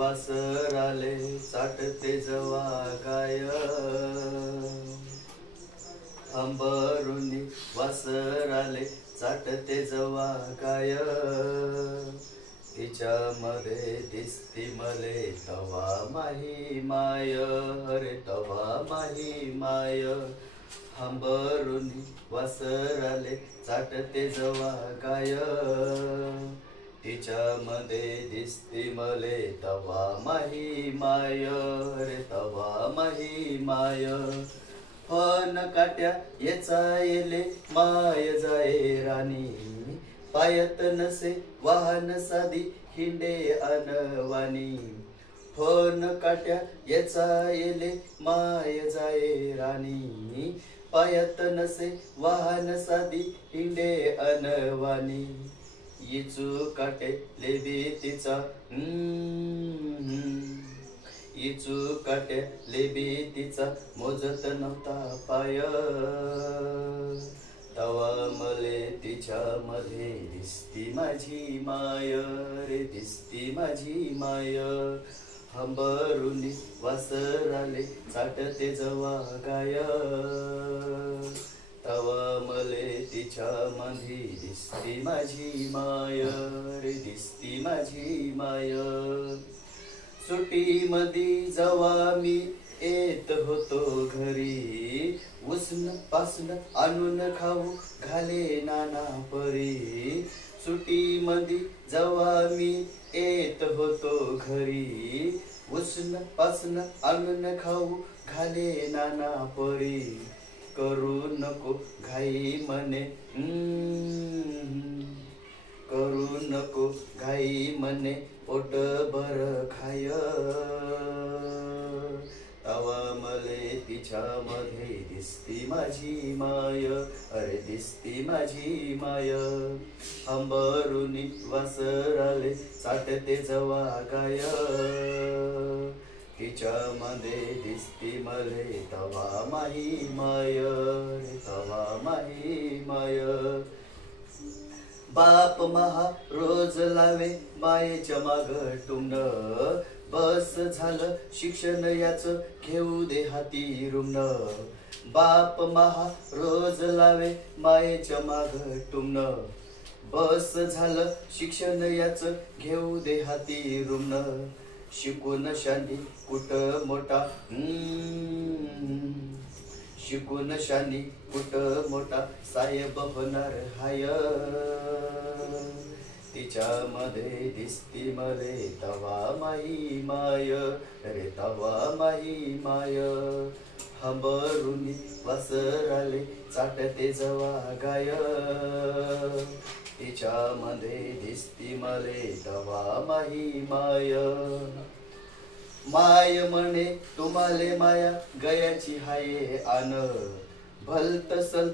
वासराले चाटते जवा गाय, अंबरुनी वासराले चाटते जवा गाय, तिच्यामध्ये दिसती मले तवा माही माय, रे तवा माही माय. अंबरुनी वासराले चाटते जवा गाय, तिच्यामध्ये दिसती मले तवा माही माय, रे तवा माही माय. फन काट्या येचा येले माय जाये राणी, पायत नसे वाहन साधी हिंडे अनवानी. फन काट्या येचा येले माय जाये राणी, पायत नसे वाहन साधी हिंडे अनवानी. इचू काटे लेबी तिचा इचू काटे लेबी तिचा मोजत नव्हता पाय, तवा मले तिच्यामध्ये दिसती माझी माय, रे दिसती माझी माय. अंबरुनी वासराले चाटते जवा गाय, तवा मले तिच्यामध्ये दिसती माझी माय, रे दिसती माझी माय. सुट्टीमधी जवा मी येत होतो घरी, उसन पासन आणून खाऊ घाले नाना परी. सुट्टीमधी जवा मी येत होतो घरी, उसन पासन आणून खाऊ घाले नाना परी. करू नको घाई म्हणे करू नको घाई म्हणे पोट बर खाय, तवा मले तिच्यामध्ये दिसती माझी माय, अरे दिसती माझी माय. अंबरुनी वासराले चाटते जवा गाय, तिच्यामध्ये दिसती मले तवा माही माय, रे तवा माही माय. बाप महा रोज लावे मायेच्या माग टुमण, बस झालं शिक्षण याच घेऊ दे हाती रुमण. बाप महा रोज लावे मायेच्या माग टुमण, बस झालं शिक्षण याच घेऊ दे हाती रुमण. शिकून शानी कुठ मोठा शिकून शानी कुठ मोठा साहेब होणार हाय, तिच्यामध्ये दिसती मले तवा माही माय, रे तवा माही माय. अंबरुनी वासराले चाटते जवा गाय, तिच्यामध्ये दिसती मले तवा माही माय. माय म्हणे तुम्हाले माया गयाची हाये आन, भलत सल